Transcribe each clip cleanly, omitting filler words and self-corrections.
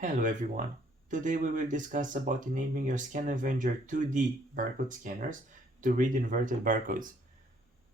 Hello everyone. Today we will discuss about enabling your ScanAvenger 2D barcode scanners to read inverted barcodes.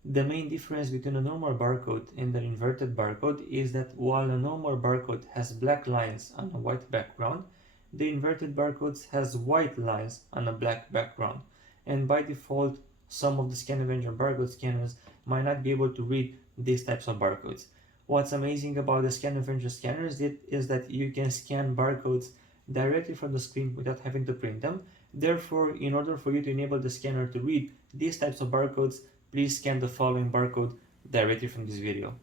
The main difference between a normal barcode and an inverted barcode is that while a normal barcode has black lines on a white background, the inverted barcodes has white lines on a black background. And by default, some of the ScanAvenger barcode scanners might not be able to read these types of barcodes. What's amazing about the ScanAvenger scanners is that you can scan barcodes directly from the screen without having to print them. Therefore, in order for you to enable the scanner to read these types of barcodes, please scan the following barcode directly from this video.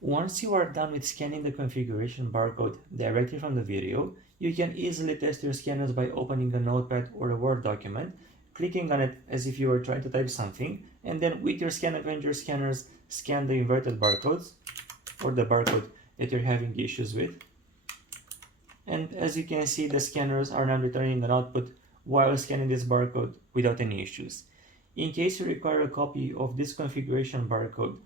Once you are done with scanning the configuration barcode directly from the video, you can easily test your scanners by opening a notepad or a Word document, clicking on it as if you were trying to type something, and then with your ScanAvenger scanners, scan the inverted barcodes or the barcode that you're having issues with. And as you can see, the scanners are not returning an output while scanning this barcode without any issues. In case you require a copy of this configuration barcode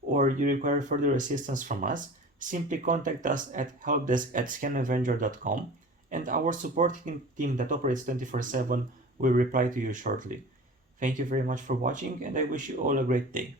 or you require further assistance from us, simply contact us at helpdesk@scanavenger.com and our support team that operates 24/7 will reply to you shortly. Thank you very much for watching and I wish you all a great day.